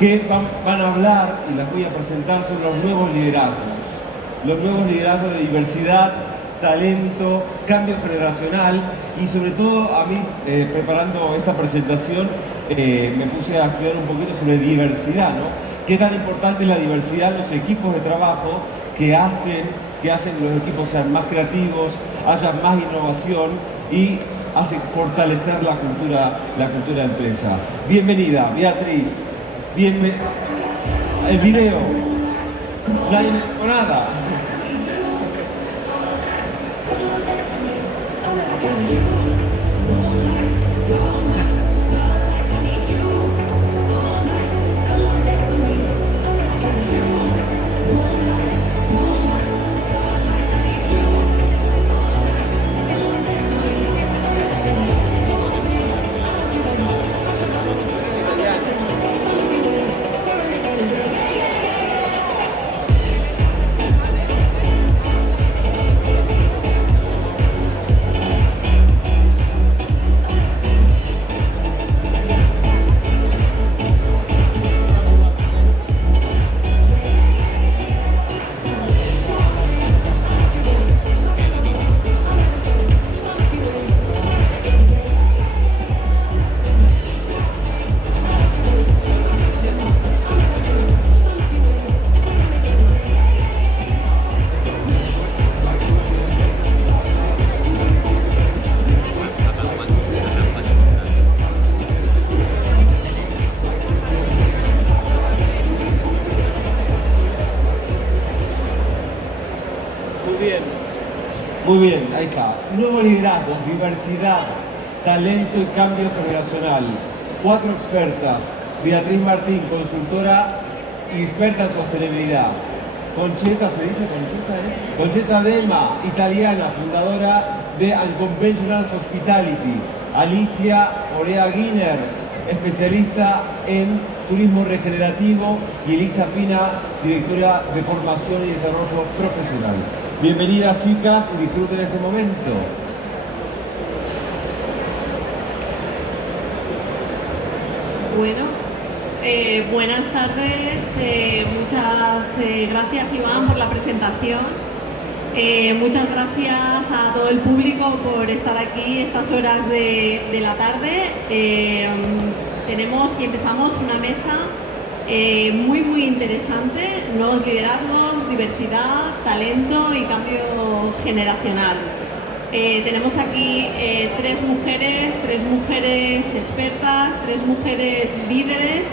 que van a hablar, y las voy a presentar, sobre los nuevos liderazgos. Los nuevos liderazgos de diversidad, talento, cambio generacional y sobre todo a mí, preparando esta presentación, me puse a estudiar un poquito sobre diversidad, ¿no? Qué tan importante es la diversidad en los equipos de trabajo que hacen que los equipos sean más creativos, haya más innovación y hace fortalecer la cultura de empresa. Bienvenida, Beatriz. El video. Nadie me dijo nada. Muy bien, ahí está. Nuevos liderazgos, diversidad, talento y cambio generacional. 4 expertas. Beatriz Martín, consultora y experta en sostenibilidad. Concheta, ¿se dice Concheta? Concheta Dema, italiana, fundadora de Unconventional Hospitality. Alicia Orea Guiner, especialista en turismo regenerativo. Y Elisa Pina, directora de formación y desarrollo profesional. Bienvenidas, chicas, y disfruten este momento. Bueno, buenas tardes. Muchas gracias, Iván, por la presentación. Muchas gracias a todo el público por estar aquí estas horas de la tarde. Tenemos y empezamos una mesa muy interesante: nuevos liderazgos, diversidad, talento y cambio generacional. Tenemos aquí 3 mujeres expertas, 3 mujeres líderes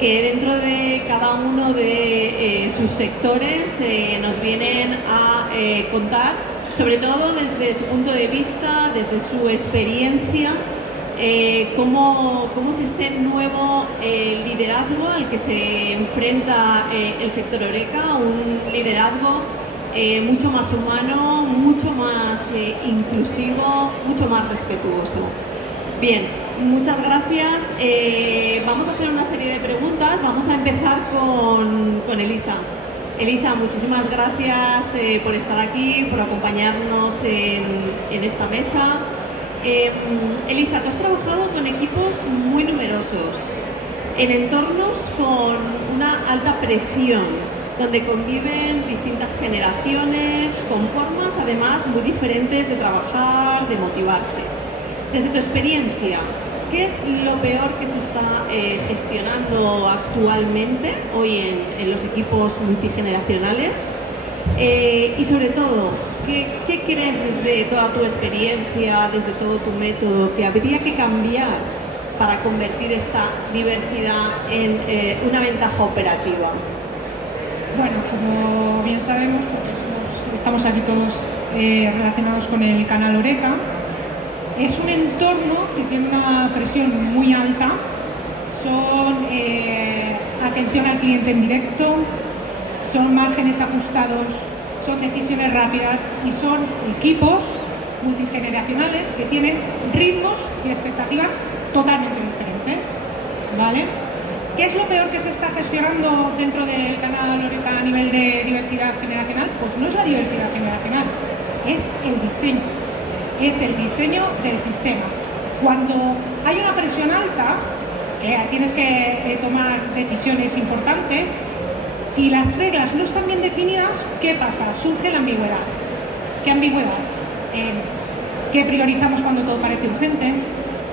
que dentro de cada uno de sus sectores nos vienen a contar, sobre todo desde su punto de vista, desde su experiencia, cómo es este nuevo liderazgo al que se enfrenta el sector Horeca, un liderazgo mucho más humano, mucho más inclusivo, mucho más respetuoso. Bien, muchas gracias. Vamos a hacer una serie de preguntas. Vamos a empezar con Elisa. Elisa, muchísimas gracias por estar aquí, por acompañarnos en esta mesa. Elisa, tú has trabajado con equipos muy numerosos, en entornos con una alta presión, donde conviven distintas generaciones, con formas además muy diferentes de trabajar, de motivarse. Desde tu experiencia, ¿qué es lo peor que se está gestionando actualmente hoy en los equipos multigeneracionales? Y sobre todo, ¿qué crees desde toda tu experiencia, desde todo tu método, que habría que cambiar para convertir esta diversidad en una ventaja operativa? Bueno, como bien sabemos, porque estamos aquí todos relacionados con el canal Horeca, es un entorno que tiene una presión muy alta. Son atención al cliente en directo, son márgenes ajustados, son decisiones rápidas y son equipos multigeneracionales que tienen ritmos y expectativas totalmente diferentes, ¿vale? ¿Qué es lo peor que se está gestionando dentro del canal Horeca a nivel de diversidad generacional? Pues no es la diversidad generacional, es el diseño. Es el diseño del sistema. Cuando hay una presión alta, que tienes que tomar decisiones importantes. Si las reglas no están bien definidas, ¿qué pasa? Surge la ambigüedad. ¿Qué ambigüedad? ¿Qué priorizamos cuando todo parece urgente?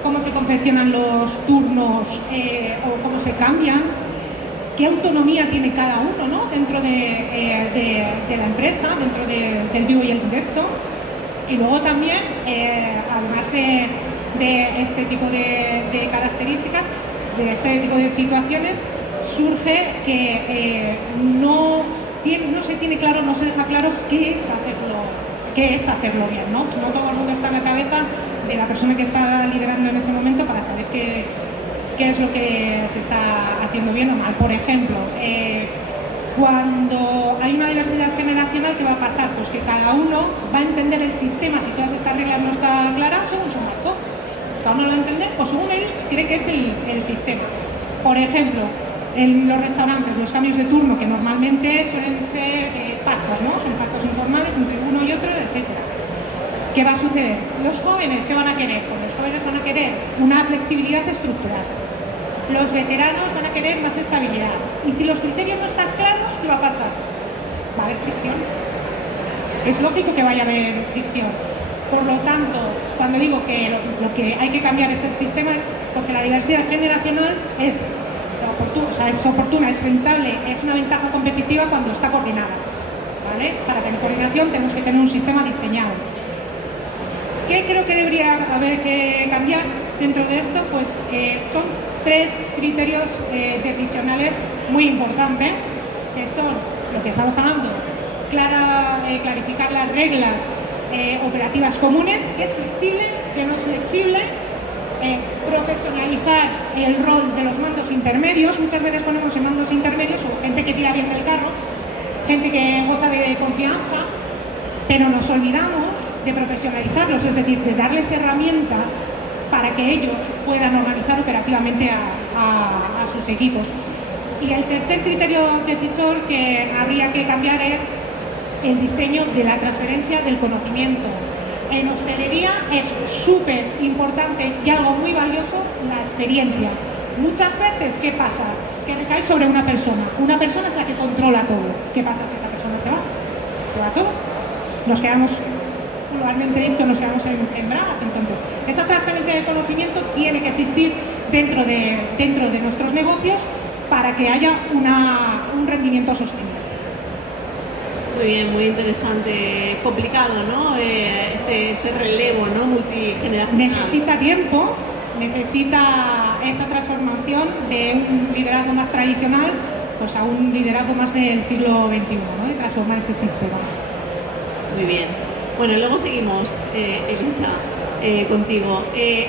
¿Cómo se confeccionan los turnos o cómo se cambian? ¿Qué autonomía tiene cada uno, ¿no?, dentro de la empresa, dentro del vivo y el directo? Y luego también, además de este tipo de características, de este tipo de situaciones, surge que no se tiene claro, no se deja claro qué es hacerlo bien, ¿no? No todo el mundo está en la cabeza de la persona que está liderando en ese momento para saber qué es lo que se está haciendo bien o mal. Por ejemplo, cuando hay una diversidad generacional, ¿qué va a pasar? Pues que cada uno va a entender el sistema, si todas estas reglas no están claras, según su marco. Cada uno lo va a entender o según él cree que es el sistema. Por ejemplo, en los restaurantes, los cambios de turno, que normalmente suelen ser pactos, ¿no? Son pactos informales entre uno y otro, etc. ¿Qué va a suceder? Los jóvenes, ¿qué van a querer? Pues los jóvenes van a querer una flexibilidad estructural. Los veteranos van a querer más estabilidad. Y si los criterios no están claros, ¿qué va a pasar? Va a haber fricción. Es lógico que vaya a haber fricción. Por lo tanto, cuando digo que lo que hay que cambiar es el sistema, es porque la diversidad generacional es oportuna, es rentable, es una ventaja competitiva cuando está coordinada, ¿vale? Para tener coordinación tenemos que tener un sistema diseñado. ¿Qué creo que debería haber que cambiar dentro de esto? Pues son 3 criterios decisionales muy importantes, que son lo que estamos hablando, clarificar las reglas operativas comunes, que es flexible, que no es flexible, profesionalizar el rol de los mandos intermedios. Muchas veces ponemos en mandos intermedios o gente que tira bien del carro, gente que goza de confianza, pero nos olvidamos de profesionalizarlos, es decir, de darles herramientas para que ellos puedan organizar operativamente a sus equipos. Y el tercer criterio decisor que habría que cambiar es el diseño de la transferencia del conocimiento. En hostelería es súper importante y algo muy valioso la experiencia. Muchas veces, ¿qué pasa? Que recae sobre una persona. Una persona es la que controla todo. ¿Qué pasa si esa persona se va? Se va todo. Nos quedamos, vulgarmente dicho, nos quedamos en bragas. Entonces, esa transferencia de conocimiento tiene que existir dentro de nuestros negocios para que haya un rendimiento sostenible. Muy bien, muy interesante, complicado, ¿no? Este relevo, ¿no?, multigeneracional. Necesita tiempo, necesita esa transformación de un liderazgo más tradicional pues a un liderazgo más del siglo XXI, ¿no?, de transformar ese sistema. Muy bien. Bueno, luego seguimos, Elisa, contigo.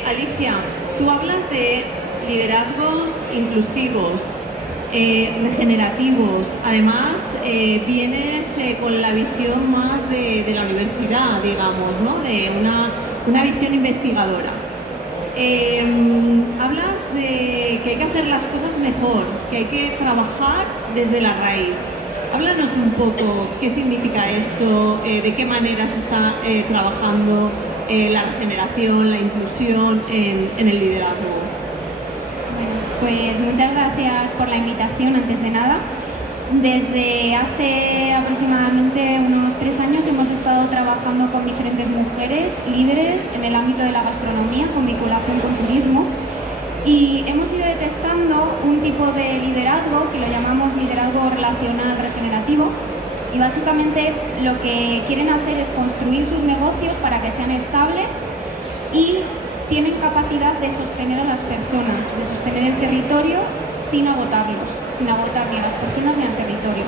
Alicia, tú hablas de liderazgos inclusivos, regenerativos. Además, vienes con la visión más de la universidad, digamos, ¿no?, de una visión investigadora. Hablas de que hay que hacer las cosas mejor, que hay que trabajar desde la raíz. Háblanos un poco qué significa esto, de qué manera se está trabajando la regeneración, la inclusión en el liderazgo. Pues muchas gracias por la invitación, antes de nada. Desde hace aproximadamente unos 3 años hemos estado trabajando con diferentes mujeres líderes en el ámbito de la gastronomía con vinculación con turismo y hemos ido detectando un tipo de liderazgo que lo llamamos liderazgo relacional regenerativo y básicamente lo que quieren hacer es construir sus negocios para que sean estables y tienen capacidad de sostener a las personas, de sostener el territorio sin agotarlos, sin agotar ni a las personas ni al territorio.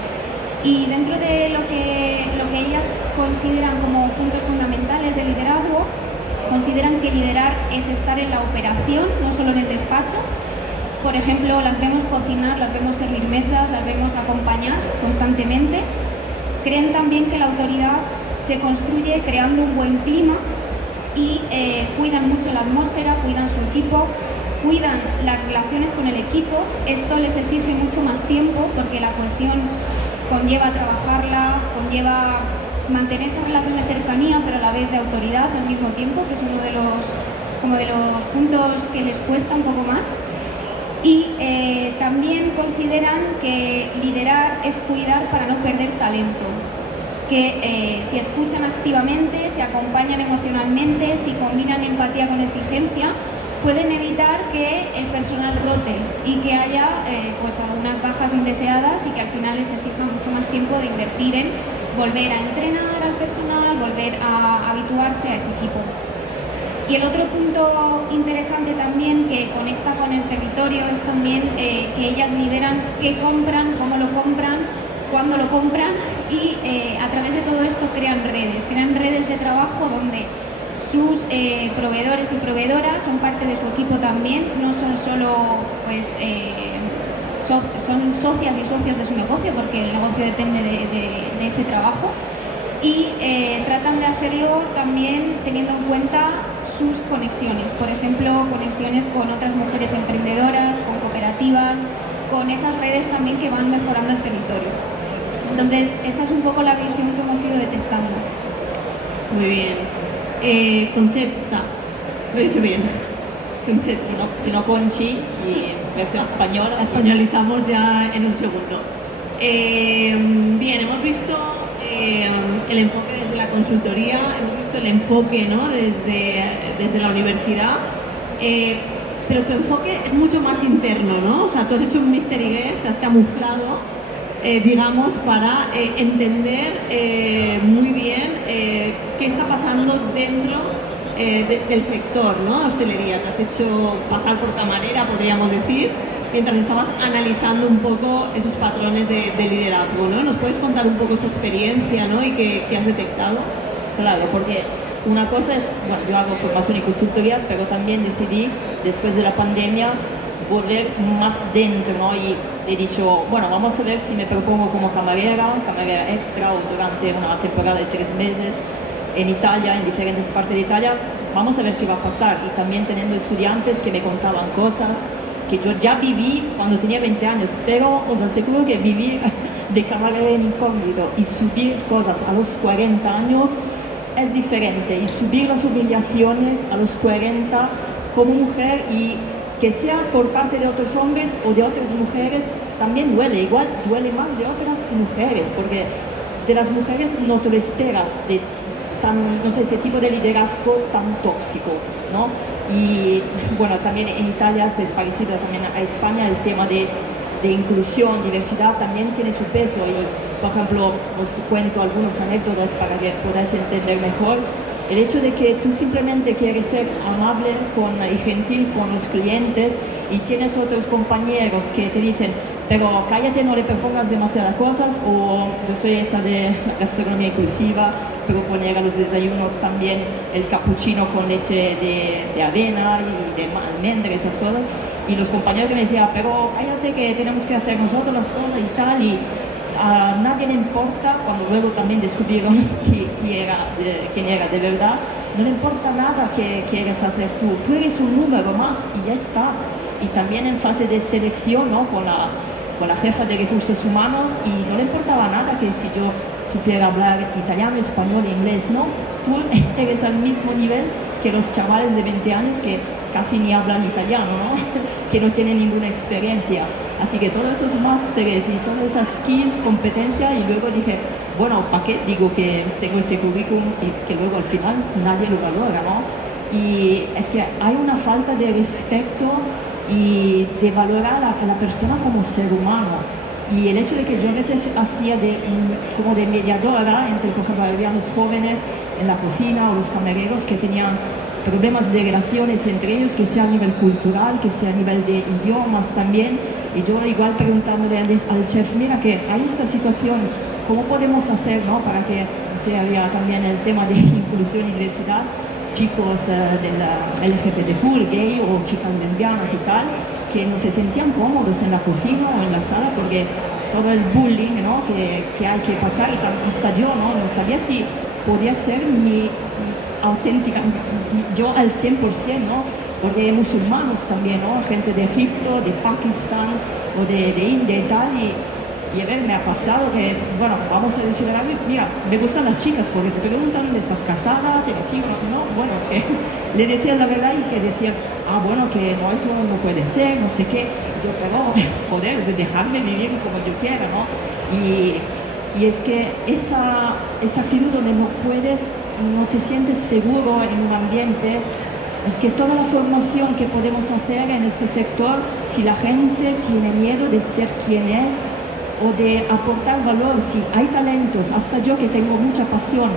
Y dentro de lo que ellas consideran como puntos fundamentales de liderazgo, consideran que liderar es estar en la operación, no solo en el despacho. Por ejemplo, las vemos cocinar, las vemos servir mesas, las vemos acompañar constantemente. Creen también que la autoridad se construye creando un buen clima y cuidan mucho la atmósfera, cuidan su equipo, cuidan las relaciones con el equipo. Esto les exige mucho más tiempo porque la cohesión conlleva trabajarla, conlleva mantener esa relación de cercanía pero a la vez de autoridad al mismo tiempo, que es uno de los puntos que les cuesta un poco más. Y también consideran consideran que liderar es cuidar para no perder talento, que si escuchan activamente, si acompañan emocionalmente, si combinan empatía con exigencia, pueden evitar que el personal rote y que haya pues algunas bajas indeseadas y que al final les exija mucho más tiempo de invertir en volver a entrenar al personal, volver a habituarse a ese equipo. Y el otro punto interesante también que conecta con el territorio es también que ellas lideran qué compran, cómo lo compran, cuándo lo compran y a través de todo esto crean redes de trabajo donde sus proveedores y proveedoras son parte de su equipo también, no son solo pues, son socias y socios de su negocio porque el negocio depende de ese trabajo y tratan de hacerlo también teniendo en cuenta sus conexiones, por ejemplo, conexiones con otras mujeres emprendedoras, con cooperativas, con esas redes también que van mejorando el territorio. Entonces, esa es un poco la visión que hemos ido detectando. Muy bien. Conchetta, lo he dicho bien. Conchetta, Sino Conchi y versión española. la españolizamos ya en un segundo. Bien, hemos visto el enfoque desde la consultoría, hemos visto el enfoque, ¿no? desde la universidad, pero tu enfoque es mucho más interno, ¿no? O sea, tú has hecho un mystery guest, te has camuflado, digamos, para entender muy bien qué está pasando dentro del sector, ¿no? Hostelería. Te has hecho pasar por camarera, podríamos decir, mientras estabas analizando un poco esos patrones de liderazgo, ¿no? ¿Nos puedes contar un poco esta experiencia, ¿no? Y qué has detectado? Claro, porque una cosa es, bueno, yo hago formación y consultoría, pero también decidí, después de la pandemia, volver más dentro, ¿no? Y he dicho, bueno, vamos a ver si me propongo como camarera extra o durante una temporada de 3 meses en Italia, en diferentes partes de Italia, vamos a ver qué va a pasar. Y también teniendo estudiantes que me contaban cosas que yo ya viví cuando tenía 20 años, pero os aseguro que vivir de camarera en incógnito y subir cosas a los 40 años es diferente, y subir las humillaciones a los 40 como mujer, y que sea por parte de otros hombres o de otras mujeres, también duele, igual duele más de otras mujeres, porque de las mujeres no te lo esperas, de no sé, ese tipo de liderazgo tan tóxico, ¿no? Y bueno, también en Italia, que es parecido también a España, el tema de inclusión, diversidad también tiene su peso. Y por ejemplo, os cuento algunas anécdotas para que podáis entender mejor. El hecho de que tú simplemente quieres ser amable y gentil con los clientes y tienes otros compañeros que te dicen, pero cállate, no le propongas demasiadas cosas, o yo soy esa de gastronomía inclusiva, proponer a los desayunos también el cappuccino con leche de avena y de almendra, esas cosas, y los compañeros que me decían, pero cállate que tenemos que hacer nosotros las cosas y tal, y a nadie le importa, cuando luego también descubrieron quién era de verdad, no le importa nada que quieres hacer tú eres un número más y ya está. Y también en fase de selección, ¿no? con la jefa de recursos humanos, y no le importaba nada que si yo supiera hablar italiano, español e inglés, ¿no? Tú eres al mismo nivel que los chavales de 20 años que casi ni hablan italiano, ¿no? Que no tienen ninguna experiencia. Así que todos esos másteres y todas esas skills, competencias, y luego dije, bueno, ¿para qué digo que tengo ese currículum y que luego al final nadie lo valora, ¿no? Y es que hay una falta de respeto y de valorar a la persona como ser humano. Y el hecho de que yo a veces hacía como de mediadora entre, por ejemplo, había los jóvenes en la cocina o los camareros que tenían problemas de relaciones entre ellos, que sea a nivel cultural, que sea a nivel de idiomas también, y yo igual preguntándole al chef, mira que hay esta situación, ¿cómo podemos hacer, ¿no? Para que, no sé, había también el tema de inclusión y diversidad, chicos del LGBTQ, gay o chicas lesbianas y tal, que no se sentían cómodos en la cocina o en la sala porque todo el bullying, ¿no? que hay que pasar, y hasta yo no sabía si podía ser mi auténtica, yo al 100%, ¿no? Porque hay musulmanes también, ¿no? Gente de Egipto, de Pakistán o de India y tal, y Y a ver, me ha pasado que, bueno, vamos a decir algo, mira, me gustan las chicas porque te preguntan, ¿estás casada? ¿Tienes hijos? No, bueno, es que le decían la verdad y que decían, ah, bueno, que no, eso no puede ser, no sé qué. Yo, pero, joder, dejarme vivir como yo quiera, ¿no? Y es que esa actitud donde no puedes, no te sientes seguro en un ambiente, es que toda la formación que podemos hacer en este sector, si la gente tiene miedo de ser quien es, o de aportar valor, si hay talentos, hasta yo que tengo mucha pasión,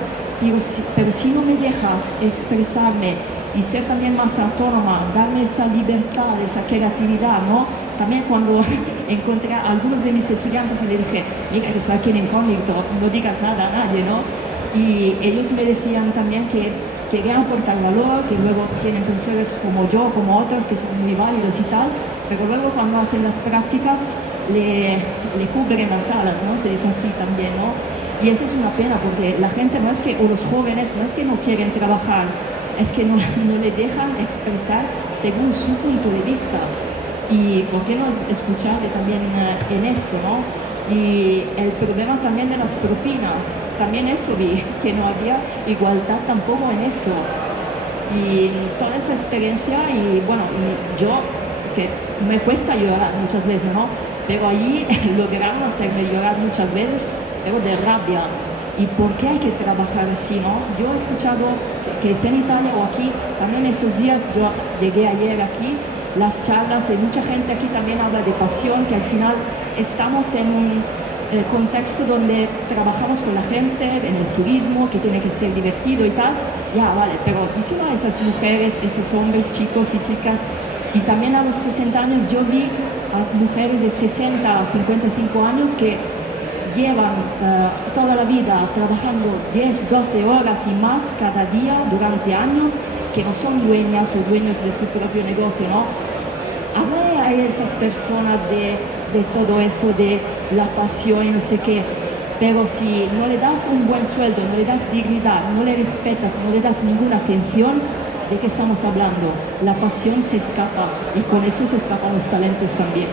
pero si no me dejas expresarme y ser también más autónoma, darme esa libertad, esa creatividad, ¿no? También cuando encontré a algunos de mis estudiantes y le dije, mira, que estoy aquí en incógnito, no digas nada a nadie, ¿no? Y ellos me decían también que querían aportar valor, que luego tienen profesores como yo, como otros, que son muy válidos y tal, pero luego cuando hacen las prácticas, le cubren las alas, ¿no? Se dice aquí también, ¿no? Y eso es una pena porque la gente no es que, o los jóvenes, no es que no quieren trabajar, es que no le dejan expresar según su punto de vista. Y por qué no escucharle también en eso, ¿no? Y el problema también de las propinas, también eso vi, que no había igualdad tampoco en eso. Y toda esa experiencia, y bueno, y yo, es que me cuesta llorar muchas veces, ¿no? Pero allí lograron hacerme llorar muchas veces, pero de rabia. ¿Y por qué hay que trabajar así, no? Yo he escuchado que sea en Italia o aquí, también estos días, yo llegué ayer aquí, las charlas, y mucha gente aquí también habla de pasión, que al final estamos en un contexto donde trabajamos con la gente, en el turismo, que tiene que ser divertido y tal, ya vale, pero encima esas mujeres, esos hombres, chicos y chicas, y también a los 60 años yo vi a mujeres de 60 a 55 años que llevan toda la vida trabajando 10, 12 horas y más cada día durante años, que no son dueñas o dueños de su propio negocio, ¿no? Habla a esas personas de todo eso, de la pasión y no sé qué, pero si no le das un buen sueldo, no le das dignidad, no le respetas, no le das ninguna atención, ¿de qué estamos hablando? La pasión se escapa y con eso se escapan los talentos también.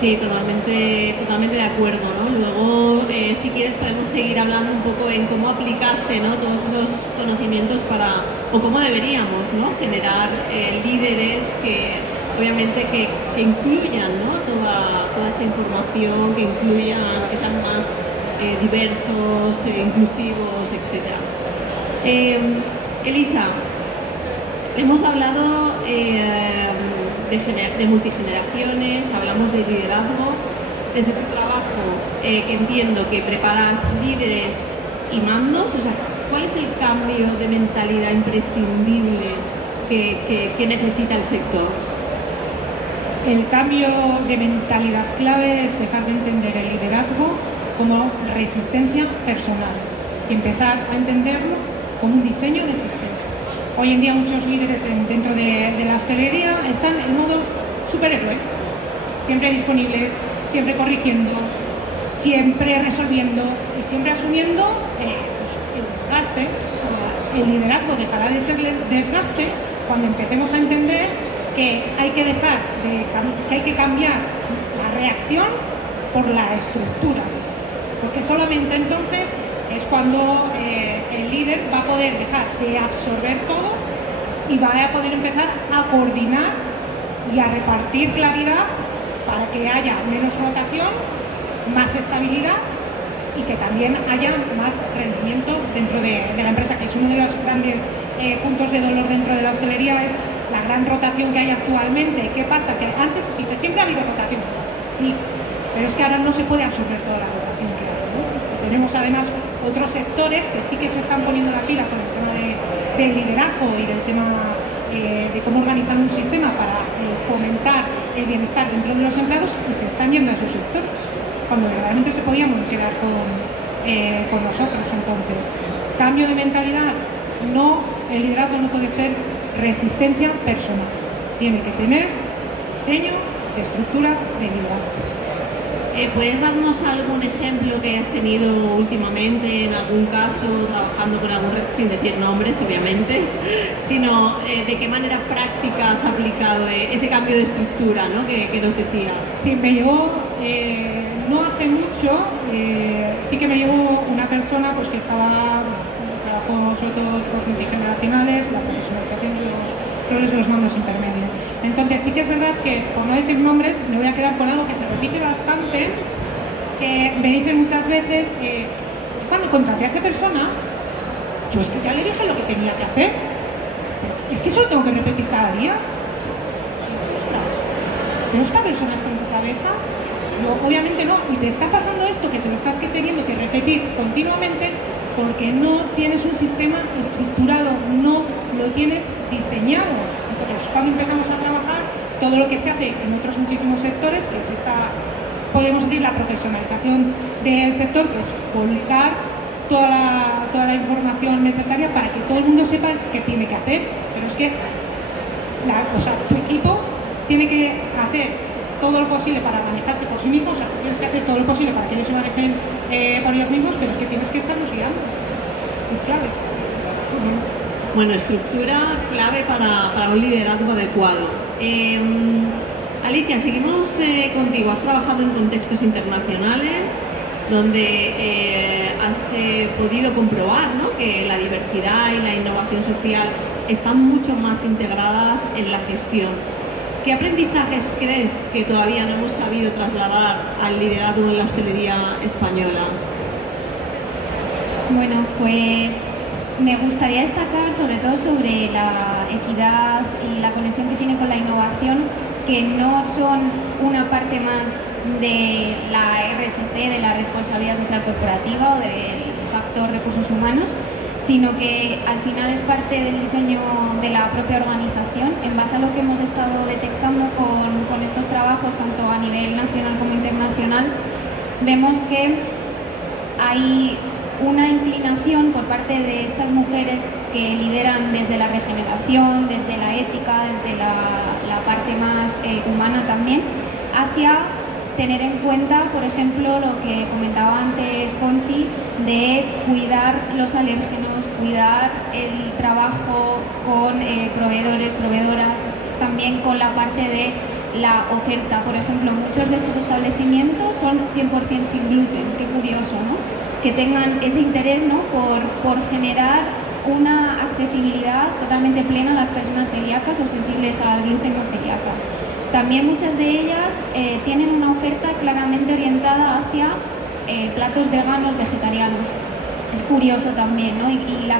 Sí, totalmente de acuerdo, ¿no? Luego, si quieres, podemos seguir hablando un poco en cómo aplicaste, ¿no? Todos esos conocimientos o cómo deberíamos, ¿no? Generar líderes que, obviamente, que incluyan, ¿no? Toda esta información, que incluyan, que sean más diversos, inclusivos, etc. Elisa, hemos hablado de multigeneraciones, hablamos de liderazgo. Desde tu trabajo, que entiendo que preparas líderes y mandos, o sea, ¿cuál es el cambio de mentalidad imprescindible que necesita el sector? El cambio de mentalidad clave es dejar de entender el liderazgo como resistencia personal y empezar a entenderlo como un diseño de sistema. Hoy en día muchos líderes dentro de la hostelería están en modo superhéroe, siempre disponibles, siempre corrigiendo, siempre resolviendo y siempre asumiendo el desgaste. El liderazgo dejará de ser desgaste cuando empecemos a entender que hay que cambiar la reacción por la estructura, porque solamente entonces es cuando el líder va a poder dejar de absorber todo y va a poder empezar a coordinar y a repartir claridad para que haya menos rotación, más estabilidad y que también haya más rendimiento dentro de la empresa, que es uno de los grandes puntos de dolor dentro de la hostelería, es la gran rotación que hay actualmente. ¿Qué pasa? Que antes, dice, siempre ha habido rotación. Sí, pero es que ahora no se puede absorber toda la rotación que hay, ¿no? Tenemos además otros sectores que sí que se están poniendo la pila con el tema del liderazgo y del tema de cómo organizar un sistema para fomentar el bienestar dentro de los empleados, y se están yendo a esos sectores, cuando verdaderamente se podían quedar con nosotros. Entonces, cambio de mentalidad, el liderazgo no puede ser resistencia personal, tiene que tener diseño de estructura de liderazgo. ¿Puedes darnos algún ejemplo que hayas tenido últimamente, en algún caso, trabajando con algún sin decir nombres, obviamente, sino de qué manera práctica has aplicado ese cambio de estructura, ¿no? que nos decía? Sí, me llegó no hace mucho, sí que me llegó una persona pues, que trabajó sobre todo los multigeneracionales, la profesionalización de los roles de los mandos intermedios. Entonces sí que es verdad que, por no decir nombres, me voy a quedar con algo que se repite bastante, que me dicen muchas veces, cuando contraté a esa persona, yo es que ya le dije lo que tenía que hacer, es que eso lo tengo que repetir cada día. Ostras, ¿pero esta persona está en tu cabeza? No, obviamente no, y te está pasando esto que se lo estás teniendo que repetir continuamente porque no tienes un sistema estructurado, no lo tienes diseñado. Entonces, cuando empezamos a trabajar, todo lo que se hace en otros muchísimos sectores, que es podemos decir, la profesionalización del sector, que es volcar toda la información necesaria para que todo el mundo sepa qué tiene que hacer. Pero es que tu equipo tiene que hacer todo lo posible para manejarse por sí mismos, o sea, tienes que hacer todo lo posible para que ellos se manejen por ellos mismos, pero es que tienes que estarlos guiando. Es clave. Bueno, estructura clave para un liderazgo adecuado. Alicia, seguimos contigo. Has trabajado en contextos internacionales donde has podido comprobar, ¿no?, que la diversidad y la innovación social están mucho más integradas en la gestión. ¿Qué aprendizajes crees que todavía no hemos sabido trasladar al liderazgo en la hostelería española? Bueno, pues me gustaría destacar sobre todo sobre la equidad y la conexión que tiene con la innovación, que no son una parte más de la RSC, de la responsabilidad social corporativa o del factor recursos humanos, sino que al final es parte del diseño de la propia organización. En base a lo que hemos estado detectando con estos trabajos, tanto a nivel nacional como internacional, vemos que hay una inclinación por parte de estas mujeres que lideran desde la regeneración, desde la ética, desde la parte más humana también, hacia tener en cuenta, por ejemplo, lo que comentaba antes Conchi, de cuidar los alérgenos, cuidar el trabajo con proveedores, proveedoras, también con la parte de la oferta. Por ejemplo, muchos de estos establecimientos son 100% sin gluten, qué curioso, ¿no?, que tengan ese interés, ¿no?, por generar una accesibilidad totalmente plena a las personas celíacas o sensibles al gluten o celíacas. También muchas de ellas tienen una oferta claramente orientada hacia platos veganos, vegetarianos. Es curioso también, ¿no?, y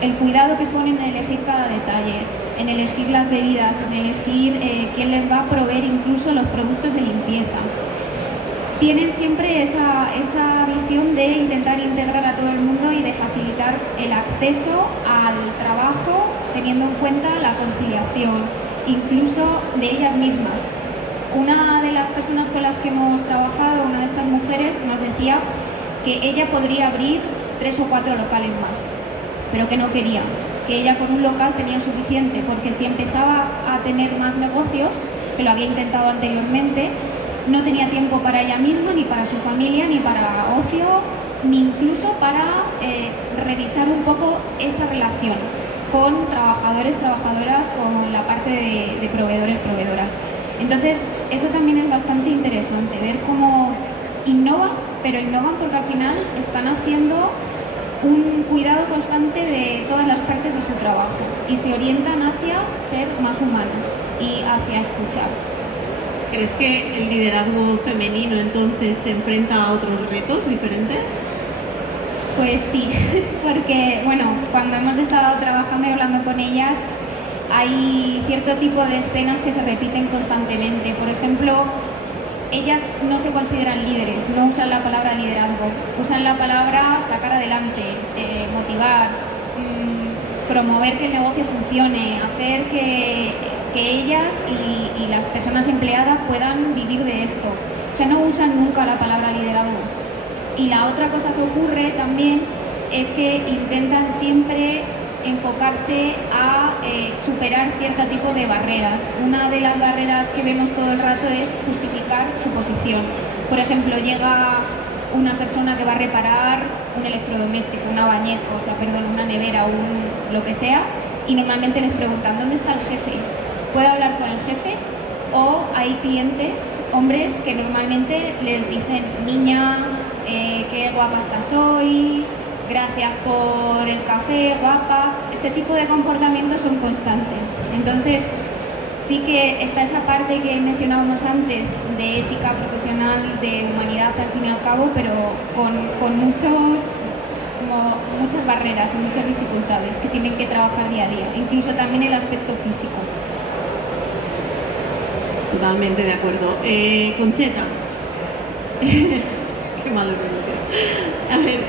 el cuidado que ponen en elegir cada detalle, en elegir las bebidas, en elegir quién les va a proveer incluso los productos de limpieza. Tienen siempre esa visión de intentar integrar a todo el mundo y de facilitar el acceso al trabajo teniendo en cuenta la conciliación, incluso de ellas mismas. Una de las personas con las que hemos trabajado, una de estas mujeres, nos decía que ella podría abrir 3 o 4 locales más, pero que no quería, que ella con un local tenía suficiente, porque si empezaba a tener más negocios, que lo había intentado anteriormente, no tenía tiempo para ella misma, ni para su familia, ni para ocio, ni incluso para revisar un poco esa relación con trabajadores, trabajadoras, con la parte de proveedores, proveedoras. Entonces, eso también es bastante interesante, ver cómo innovan, pero innovan porque al final están haciendo un cuidado constante de todas las partes de su trabajo y se orientan hacia ser más humanos y hacia escuchar. ¿Crees que el liderazgo femenino entonces se enfrenta a otros retos diferentes? Pues sí, porque bueno, cuando hemos estado trabajando y hablando con ellas, hay cierto tipo de escenas que se repiten constantemente. Por ejemplo, ellas no se consideran líderes, no usan la palabra liderazgo, usan la palabra sacar adelante, motivar, promover que el negocio funcione, hacer que ellas y las personas empleadas puedan vivir de esto. O sea, no usan nunca la palabra liderazgo. Y la otra cosa que ocurre también es que intentan siempre enfocarse a superar cierto tipo de barreras. Una de las barreras que vemos todo el rato es justificar su posición. Por ejemplo, llega una persona que va a reparar un electrodoméstico, una nevera o lo que sea, y normalmente les preguntan, ¿dónde está el jefe? ¿Puedo hablar con el jefe? O hay clientes, hombres, que normalmente les dicen, niña, qué guapa estás hoy, gracias por el café, guapa. Este tipo de comportamientos son constantes. Entonces, sí que está esa parte que mencionábamos antes de ética profesional, de humanidad al fin y al cabo, pero con muchas barreras y muchas dificultades que tienen que trabajar día a día, incluso también el aspecto físico. Totalmente de acuerdo. Concheta. Qué malo que me queda. A ver,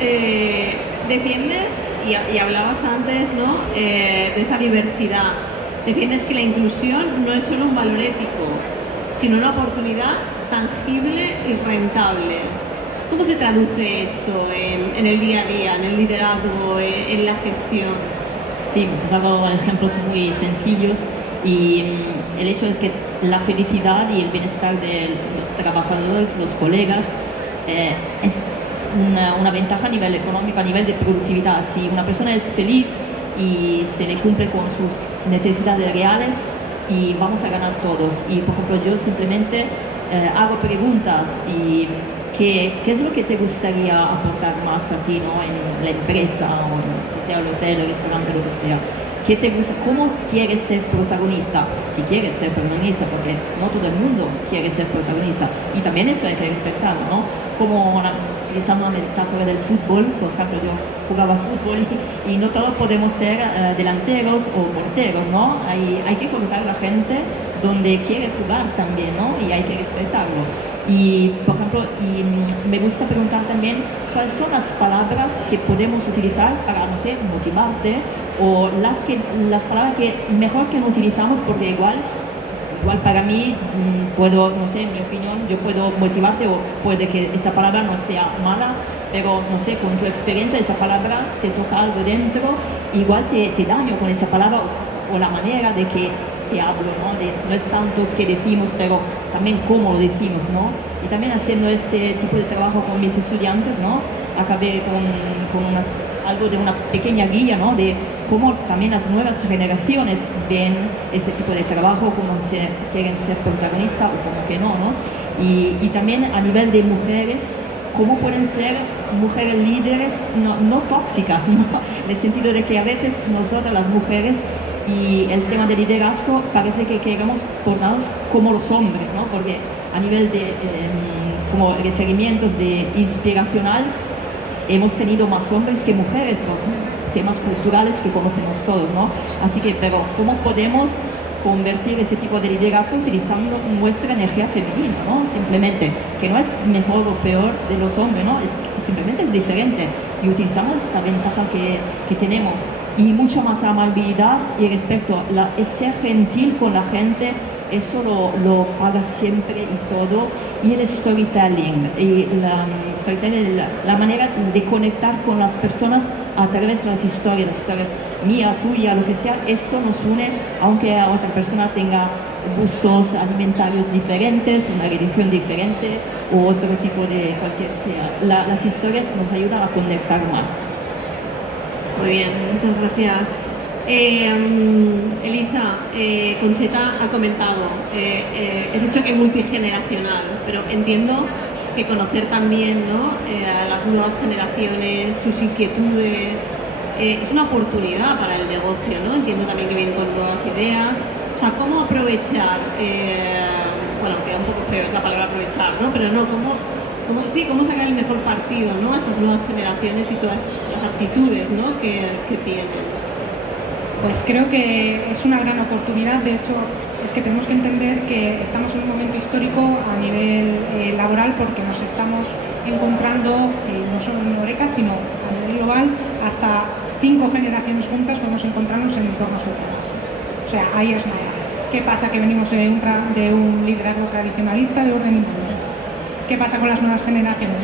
defiendes, y hablabas antes, ¿no? De esa diversidad. Defiendes que la inclusión no es solo un valor ético, sino una oportunidad tangible y rentable. ¿Cómo se traduce esto en el día a día, en el liderazgo, en la gestión? Sí, os he dado ejemplos muy sencillos y el hecho es que la felicidad y el bienestar de los trabajadores, los colegas, es una ventaja a nivel económico, a nivel de productividad. Si una persona es feliz y se le cumple con sus necesidades reales, y vamos a ganar todos. Y por ejemplo, yo simplemente hago preguntas y ¿qué es lo que te gustaría aportar más a ti, ¿no? En la empresa o en, que sea el hotel, el restaurante, lo que sea? ¿Qué te gusta? ¿Cómo quieres ser protagonista? Si quieres ser protagonista, porque no todo el mundo quiere ser protagonista. Y también eso hay que respetarlo, ¿no? Como utilizando una metáfora del fútbol, por ejemplo, yo jugaba fútbol y no todos podemos ser delanteros o porteros, ¿no? Hay que colocar a la gente donde quiere jugar también, ¿no? Y hay que respetarlo. Y, por ejemplo, me gusta preguntar también cuáles son las palabras que podemos utilizar para, no sé, motivarte, o las palabras que mejor que no utilizamos, porque igual para mí puedo, no sé, en mi opinión, yo puedo motivarte, o puede que esa palabra no sea mala, pero no sé, con tu experiencia esa palabra te toca algo dentro, igual te daño con esa palabra o la manera de que te hablo, ¿no? No es tanto que decimos, pero también cómo lo decimos, ¿no? Y también haciendo este tipo de trabajo con mis estudiantes, ¿no? Acabé con algo de una pequeña guía, ¿no? De cómo también las nuevas generaciones ven este tipo de trabajo, cómo quieren ser protagonistas o cómo que no. Y también a nivel de mujeres, cómo pueden ser mujeres líderes no tóxicas, ¿no? En el sentido de que a veces nosotras las mujeres y el tema de liderazgo parece que queremos portarnos como los hombres, ¿no? Porque a nivel de como referimientos de inspiracional hemos tenido más hombres que mujeres por temas culturales que conocemos todos, ¿no? Así que, pero ¿cómo podemos convertir ese tipo de liderazgo utilizando nuestra energía femenina, ¿no? Simplemente, que no es mejor o peor de los hombres, ¿no? Simplemente es diferente y utilizamos la ventaja que tenemos. Y mucho más amabilidad y respeto, es ser gentil con la gente, eso lo haga siempre y todo. Y el storytelling, la manera de conectar con las personas a través de las historias mía, tuya, lo que sea, esto nos une, aunque a otra persona tenga gustos alimentarios diferentes, una religión diferente o otro tipo de cualquier sea. Las historias nos ayudan a conectar más. Muy bien, muchas gracias. Elisa, Concheta ha comentado ese choque multigeneracional, pero entiendo que conocer también, ¿no? A las nuevas generaciones, sus inquietudes, es una oportunidad para el negocio, ¿no? Entiendo también que vienen con nuevas ideas. O sea, ¿cómo aprovechar? Bueno, queda un poco feo la palabra aprovechar, ¿no? Pero no, ¿cómo sacar el mejor partido, ¿no? A estas nuevas generaciones y todas las actitudes, ¿no? que tienen. Pues creo que es una gran oportunidad. De hecho, es que tenemos que entender que estamos en un momento histórico a nivel laboral, porque nos estamos encontrando, no solo en Horeca, sino a nivel global, hasta 5 generaciones juntas podemos encontrarnos en entornos de trabajo. O sea, ahí es nada. ¿Qué pasa? Que venimos de un liderazgo tradicionalista de orden imperial. ¿Qué pasa con las nuevas generaciones?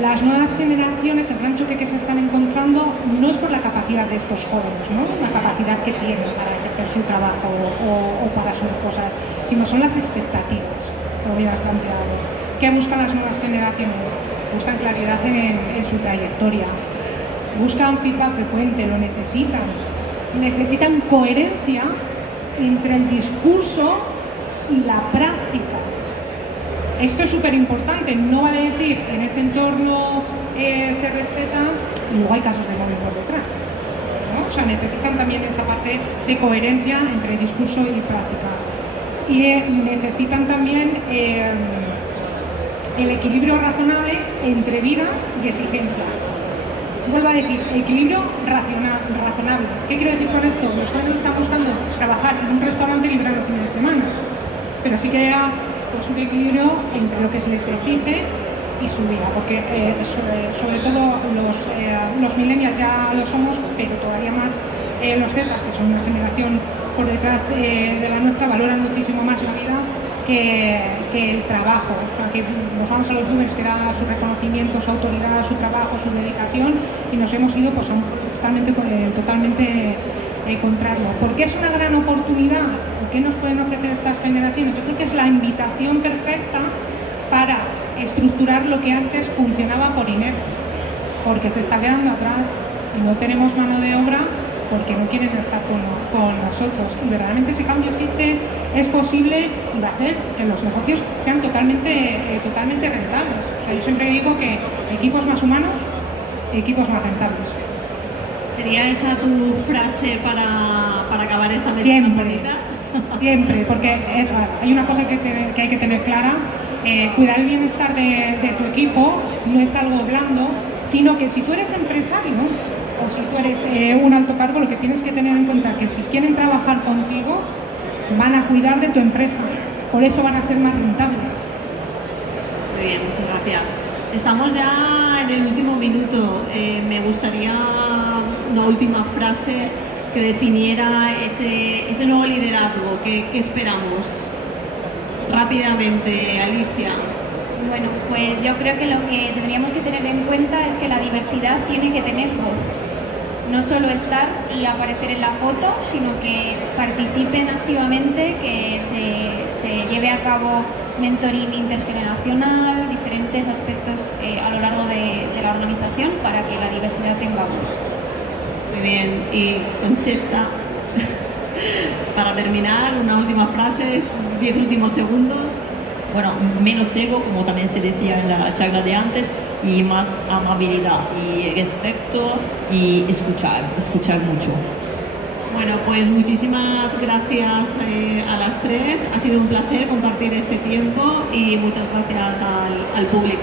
Las nuevas generaciones, el gran choque que se están encontrando no es por la capacidad de estos jóvenes, ¿no? La capacidad que tienen para ejercer su trabajo o para sus cosas, sino son las expectativas, como bien has planteado. ¿Qué buscan las nuevas generaciones? Buscan claridad en su trayectoria, buscan feedback frecuente, lo necesitan. Necesitan coherencia entre el discurso y la práctica. Esto es súper importante, no vale decir en este entorno se respeta y luego hay casos de móvil por detrás, ¿no? O sea, necesitan también esa parte de coherencia entre discurso y práctica. Y necesitan también el equilibrio razonable entre vida y exigencia. Vuelvo a decir, equilibrio razonable. ¿Qué quiero decir con esto? Los jóvenes están buscando trabajar en un restaurante libre los fines de semana, pero sí que haya pues, un equilibrio entre lo que se les exige y su vida, porque sobre todo los millennials ya lo somos, pero todavía más los zetas, que son una generación por detrás de la nuestra, valoran muchísimo más la vida que el trabajo. O sea, que nos vamos a los boomers, que era su reconocimiento, su autoridad, su trabajo, su dedicación, y nos hemos ido pues, a un totalmente contrario. ¿Por qué es una gran oportunidad? ¿Por qué nos pueden ofrecer estas generaciones? Yo creo que es la invitación perfecta para estructurar lo que antes funcionaba por inercia, porque se está quedando atrás y no tenemos mano de obra porque no quieren estar con nosotros. Y verdaderamente ese cambio existe, es posible y va a hacer que los negocios sean totalmente rentables. O sea, yo siempre digo que equipos más humanos, equipos más rentables. ¿Sería esa tu frase para acabar esta mesa tan bonita? Siempre, porque hay una cosa que hay que tener clara. Cuidar el bienestar de tu equipo no es algo blando, sino que si tú eres empresario o si tú eres un alto cargo, lo que tienes que tener en cuenta es que si quieren trabajar contigo, van a cuidar de tu empresa, por eso van a ser más rentables. Muy bien, muchas gracias. Estamos ya en el último minuto. Me gustaría una última frase que definiera ese nuevo liderazgo que esperamos. Rápidamente, Alicia. Bueno, pues yo creo que lo que tendríamos que tener en cuenta es que la diversidad tiene que tener voz. No solo estar y aparecer en la foto, sino que participen activamente, que se lleve a cabo mentoring intergeneracional, diferentes aspectos a lo largo de la organización para que la diversidad tenga voz. Muy bien, y Concheta, para terminar, una última frase, 10 últimos segundos. Bueno, menos ego, como también se decía en la charla de antes, y más amabilidad y respeto y escuchar mucho. Bueno, pues muchísimas gracias a las tres. Ha sido un placer compartir este tiempo y muchas gracias al público.